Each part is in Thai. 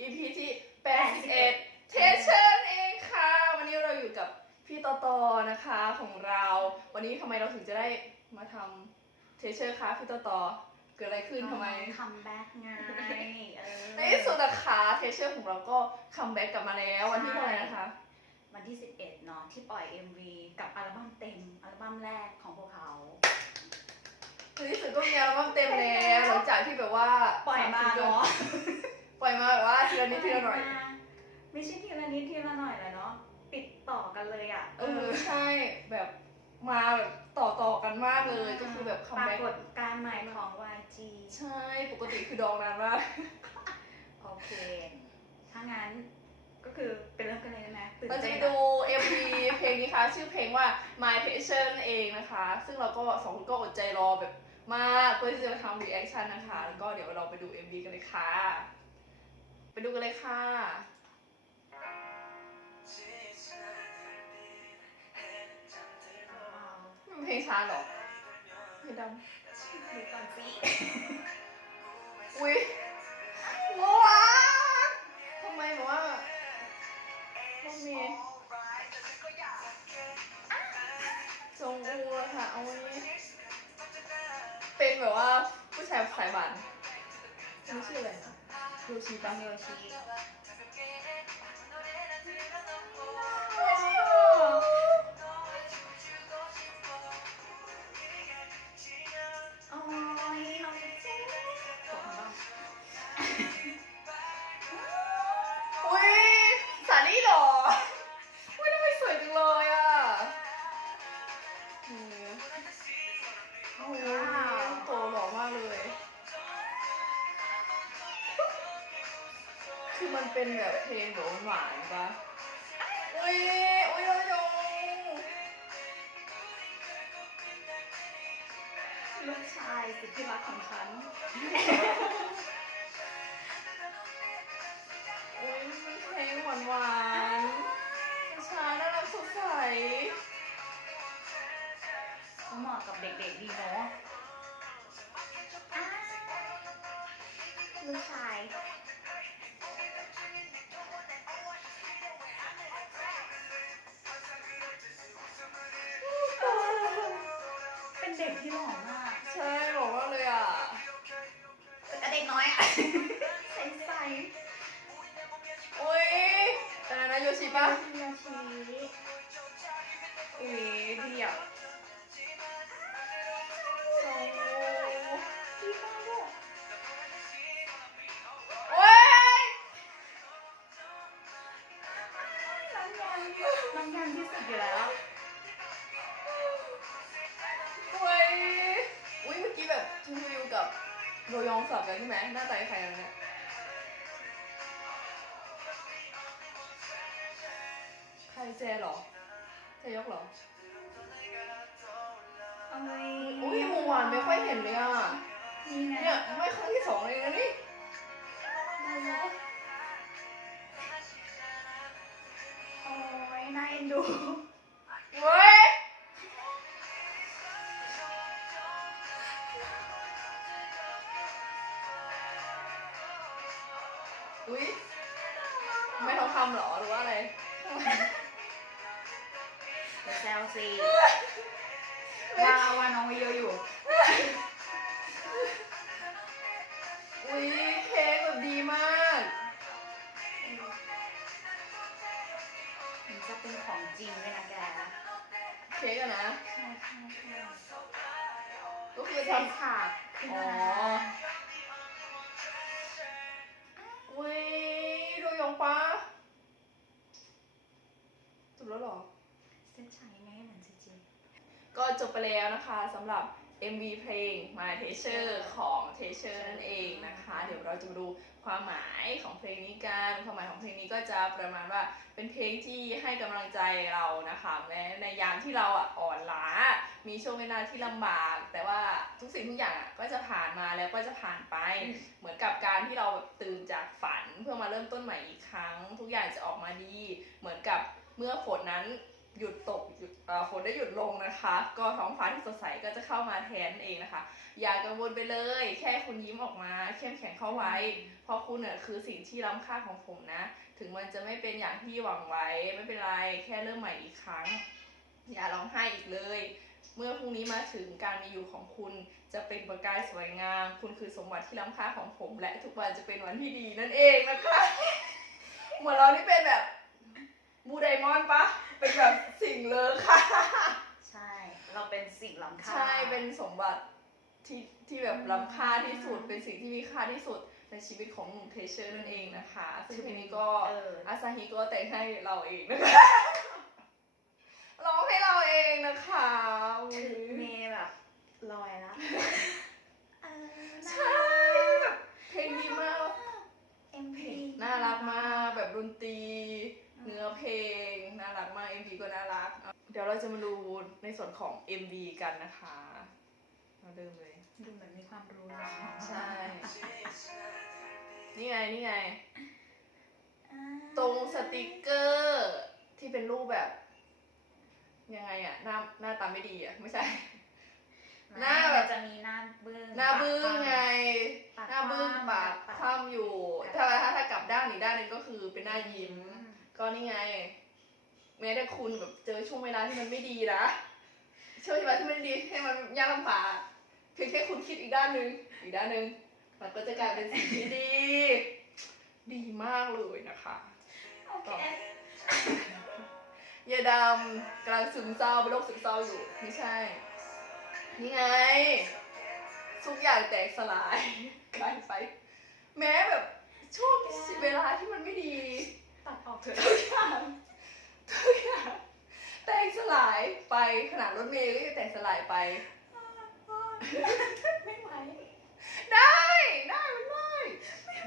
EP ที่81เทเชอร์เองค่ะ วันนี้เราอยู่กับพี่ต่อต่อนะคะของเรา วันนี้ทำไมเราถึงจะได้มาทำเทเชอร์คะพี่ต่อต่อเกิดอะไรขึ้นทำไมคัมแบ็กไงเออในที่สุดนะคะเทเชอร์ของเราก็คัมแบ็กกลับมาแล้ววันที่เท่าไหร่นะคะ วันที่ 11เนาะที่ปล่อย MV กับอัลบั้มเต็มอัลบั้มแรกของพวกเขาในที่สุดก็มีอัลบั้มเต็มแล้วหลังจากที่แบบว่าปล่อยมาเนาะ ปล่อยมาแบบว่าทีละนิดทีละหน่อย ไม่ใช่ทีละนิดทีละหน่อยเลยเนาะติดต่อกันเลยอะเออใช่แบบมาแบบต่อต่อๆกันมากเลยก็คือแบบคัมปราแบ็กกฏการณ์ใหม่ของ YG ใช่ปกติคือดองนานมากโอเค ถ้างั้นก็คือเป็นเริ่มกันเลยได้ไหมตื่นเราจะเต้ไปนดู MV เพลงนี้ค่ะ ชื่อเพลงว่า My Passion นั่นเองนะคะ ซึ่งเราก็สองคนก็อดใจรอแบบมากเพื่อที่จะมาทำ reaction นะคะ แล้วก็เดี๋ยวเราไปดู MV กันเลยค่ะไป ดูกันเลยค่ะว้าวมันเพลงช้าเหรอเพลงดดูก่อนสิำอุ้ยว้าทำไมแบบว่าต้องมีจงอูอะค่ะเอาวันนี้เป็นแบบว่าผู้ชายสายหวานนี่ชื่ออะไรนะ โยชิตัป มันเป็นแบบเพลงแบบหวานปะอุ้ย อุ้ยเรายงลูกชายสุดที่รักของฉัน อุ้ยมันเพลงหวานหวานๆช้าน่ารักสดใสเหมาะกับเด็กๆดีเนาะ ลูกชาย เป็นเด็กที่หล่อมาก ใช่บอกว่าเลยอะ แต่เด็กน้อย โรยองสับกันใช่ไหมหน้าตาใครกันเนี่ยใครแจเหรอแจยกเหรอเอ้ยอุ้ยหมูหวานไม่ค่อยเห็นเลยอะ นี่ไงเนี่ยไม่ครั้งที่สองเลยนะนี่ได้แล้วโอ้ยน่าเอ็นดู แล้วเหรอ เส้นฉายยังไงให้เหมือนจริงก็จบไปแล้วนะคะสำหรับ MV เพลง My Teacher ของ Teacher นั่นเองนะคะ เดี๋ยวเราจะมาดูความหมายของเพลงนี้กันความหมายของเพลงนี้ก็จะประมาณว่าเป็นเพลงที่ให้กำลังใจเรานะคะแม้ในยามที่เราอะอ่อนล้า มีช่วงเวลาที่ลำบาก แต่ว่าทุกสิ่งทุกอย่างอะก็จะผ่านมาแล้วก็จะผ่านไป เหมือนกับการที่เราแบบตื่นจากฝันเพื่อมาเริ่มต้นใหม่อีกครั้ง ทุกอย่างจะออกมาดี เหมือนกับ เมื่อฝนนั้นหยุดตกหยุดฝนได้หยุดลงนะคะ ก็ท้องฟ้าที่สดใสก็จะเข้ามาแทนนั่นเองนะคะ อย่ากังวลไปเลย แค่คุณยิ้มออกมาเข้มแข็งเข้าไว้ เพราะคุณเนี่ยคือสิ่งที่ล้ำค่าของผมนะ ถึงมันจะไม่เป็นอย่างที่หวังไว้ไม่เป็นไรแค่เริ่มใหม่อีกครั้ง อย่าร้องไห้อีกเลย เมื่อพรุ่งนี้มาถึงการมีอยู่ของคุณจะเป็นประกายสวยงาม คุณคือสมบัติที่ล้ำค่าของผม และทุกวันจะเป็นวันที่ดีนั่นเองนะคะเหมือนเรานี่เป็นแบบ บูไดมอนด์ปะเป็นแบบสิ่งเลอค่ะ ใช่ เราเป็นสิ่งล้ำค่าใช่เป็นสมบัติที่ที่แบบล้ำค่าที่สุดเป็นสิ่งที่มีค่าที่สุดในชีวิตของหนุ่มเทเชอร์นั่นเองนะคะ ซึ่งเพลงนี้ก็เอออาซาฮิก็แต่งให้เราเองนะคะร้องให้เราเองนะคะอุ๊ยเมย์แบบลอยละเออใช่แบบเพลงดีมากเอ็มพีน่ารักมากแบบดนตรี เนื้อเพลงน่ารักมาก MV ก็น่ารัก เดี๋ยวเราจะมาดูในส่วนของ MV กันนะคะ เราเริ่มเลย ดูเหมือนมีความรู้เนอะใช่ นี่ไง นี่ไงอ่าตรงสติกเกอร์ที่เป็นรูปแบบ ยังไงอะหน้าหน้าตาไม่ดีอะไม่ใช่ หน้าแบบ จะมีหน้าบึ้งหน้าบึ้งไงปากหน้าบึ้งคว่ำปากปากคว่ำอยู่ ถ้าถ้าถ้ากลับด้านอีกด้านหนึงก็คือเป็นหน้ายิ้ม ก็นี่ไง แม้แต่คุณแบบเจอช่วงเวลาที่มันไม่ดีนะช่วงเวลาที่มันดีให้มันยากลำบากเพียงแค่คุณคิดอีกด้านหนึ่งอีกด้านหนึ่งมันก็จะกลายเป็นสิ่งที่ดี ดีมากเลยนะคะโอเคยายดำกำลังซึมเศร้าเป็นโรคซึมเศร้าอยู่ไม่ใช่ นี่ไงทุกอย่างแตกสลายกลายไป แม้แบบช่วงเวลาที่มันไม่ดี ตัดออกเถอะทุกอย่างทุกอย่างแตกสลายไปขนาดรถเมล์ก็ยังแตกสลายไป ไม่ไหวได้ได้มันได้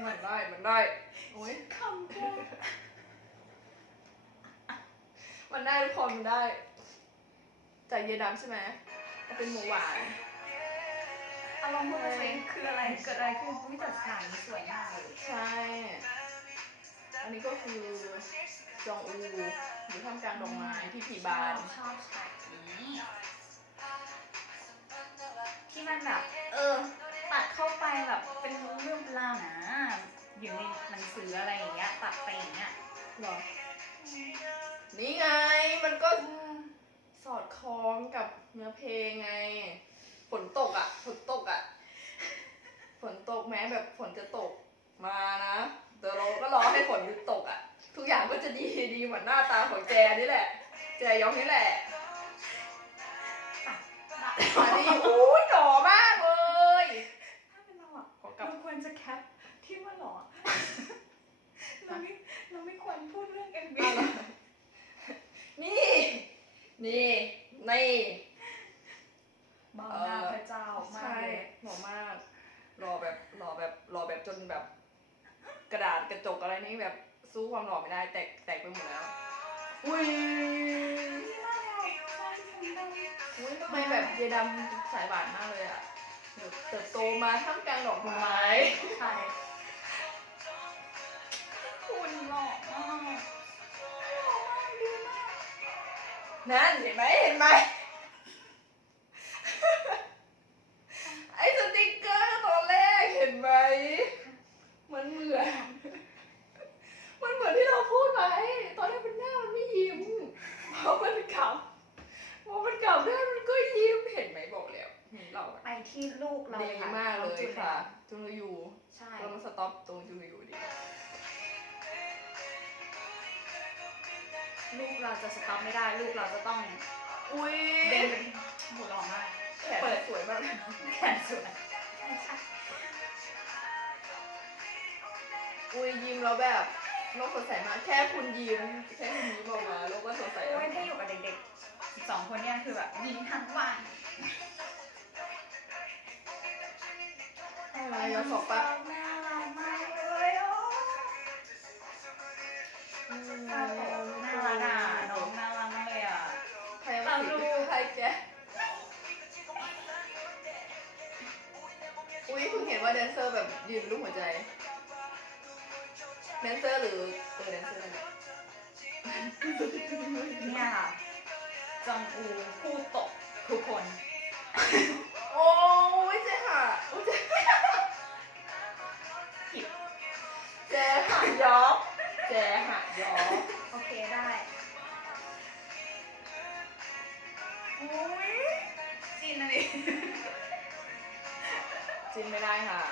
มันได้มันได้โอ้ยคำแค่มันได้ทุกคนมันได้จากเยดำใช่ไหมเป็นหมูหวานอารมณ์มือเพลงคืออะไรเกิดอะไรขึ้นวิจารณ์สายสวยมากเลยใช่ อันนี้ก็คือจองอูอยู่ท่ามกลางดอกไม้ที่ผีบานชอบฉากนี้ที่มันแบบเออตัดเข้าไปแบบเป็นเรื่องเป็นราวนะอยู่ในหนังสืออะไรอย่างเงี้ยตัดไปอย่างเงี้ยหรอนี่ไงมันก็สอดคล้องกับเนื้อเพลงไงฝนตกอะฝนตกอะฝนตกแม้แบบฝนจะตกมานะ แต่เราก็รอให้ฝนหยุดตกอะ ทุกอย่างก็จะดีดีเหมือนหน้าตาของแจนี่แหละ แจยองนี่แหละอันนี้อุ้ยหล่อมากเลยถ้าเป็นเราอะขอกลับ เราควรจะแคปที่ว่าหล่อเราไม่เราไม่ควรพูดเรื่องเอ็มบีเอาล่ะนี่ นี่ นี่บางหน้าพระเจ้ามากใช่เลยหล่อมาก รอแบบรอแบบรอแบบจนแบบ กระดาษกระจกอะไรนี่แบบสู้ความหล่อไม่ได้ แตกแตกไปหมดแล้ว อุ้ยดีมากเลยชอบที่ทำได้อุ้ยทำไมแบบเยดำสายหวานมากเลยอะเดี๋ยวเติบโตมาท่ามกลางดอกไม้ใช่คุณหล่อมากหล่อมากดีมากนั่นเห็นไหมเห็นไหม ลูกเราจะสต็อปไม่ได้ ลูกเราจะต้องอุ้ยเดินเป็นโหหล่อมากแขนสวยมากแขนสวยใช่ใช่อุ้ยยิ้มแล้วแบบโลกสดใสมากแค่คุณยิ้มแค่คุณยิ้มออกมาโลกก็สดใสโอ้แล้วยถ้าอยู่กับเด็กๆสองคนเนี่ยคือแบบยิ้มทั้งวันอะไรยอสอบปะ แดนเซอร์แบบยืนรูปหัวใจแดนเซอร์หรือเออแดนเซอร์นั่นแหละเนี่ยค่ะจองอูผู้ตกทุกคน โอ้ยเจ๊หะโอ้ยเจ๊ผิดเจ๊หะยอกเจ๊หะยอกโอเคได้โอ้ยจีนอะไร จริงไม่ได้ค่ะ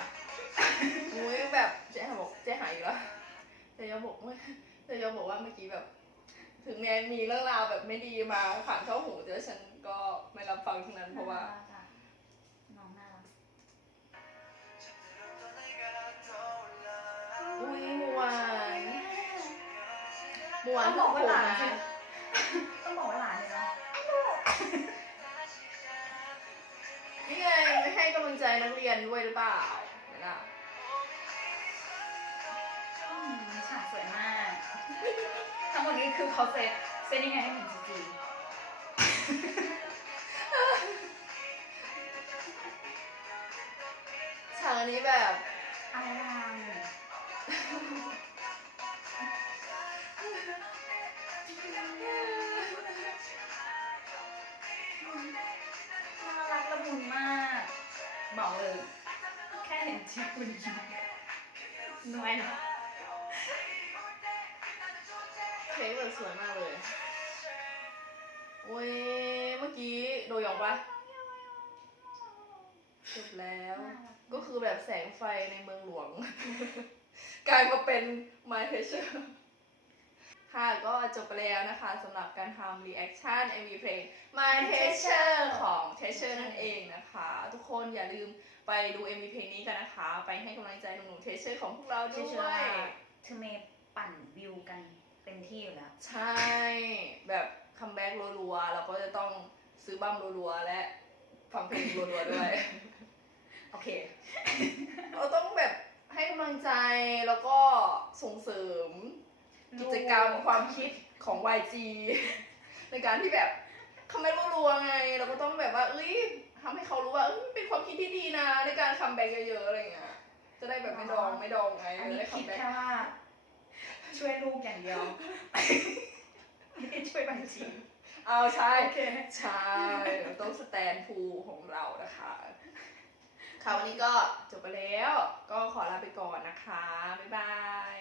อุ้ยแบบเจ๊หะบอกเจ๊หะอีกแล้วเจ๊ยอกบอกว่าเจ๊ยอกบอกว่าเมื่อกี้แบบ ถึงแม้มีเรื่องราวแบบไม่ดีมาผ่านเข้าหูแต่ว่าฉันก็ไม่รับฟังทั้งนั้นเพราะว่า น้องน่ารักอุ้ยเมื่อวานเมื่อวานต้องบอกว่าหลานโผใช่ล่ไหมมาต้องบอกว่าหลานเลยเนาะ กำลังใจนักเรียนด้วยหรือเปล่าเห็นล่ะอืมฉากสวยมาก ทั้งหมดนี้คือเขาเซตเซตยังไงให้เหมือนจริงฉากอันนี้แบบๆอลังน่า แค่เห็นชีคุณยิ้มน้อยเนาะเค้กแบบสวยมากเลยโอ้ย เมื่อกี้โดยองปะจบแล้ว ก็คือแบบแสงไฟในเมืองหลวง กลายมาเป็น My Treasure ค่ะก็จบไปแล้วนะคะสำหรับการทำ reaction MV เพลง My Treasure ของ Treasure นั่นเองนะคะ ทุกคนอย่าลืม ไปดู MV เพลงนี้กันนะคะ ไปให้กำลังใจหนุ่มๆ Treasure ของพวกเราเชด้เชอวร์ยเธอเมย์ปั่นวิวกันเต็มที่อยู่แล้ว ใช่ แบบคัมแบ็กรัวๆเราก็จะต้องซื้อบัมรัวๆและฟังเพลงรัวๆด้วย โอเค เราต้องแบบให้กำลังใจแล้วก็ส่งเสริม กิจกรรมความคิดของ YG ในการที่แบบคำแบ็กรัวๆไง เราก็ต้องแบบว่า เอ้ยทำให้เขารู้ว่าเอ้ยมันเป็นความคิดที่ดีนะในการคั มแบ็กเยอะๆอะไรเงี้ย จะได้แบบไม่ดองไม่ดองไงอันนี้จะได้คัคิมดแบ็กแค่ว่า ช่วยลูกอย่างเดียวไม่ได้ช่วยบัญชีเอาใช่ โอเคใช่เราต้องสแตนฟูของเรานะคะ ค่ะวันนี้ก็จบไปแล้ว ก็ขอลาไปก่อนนะคะ บ๊ายบาย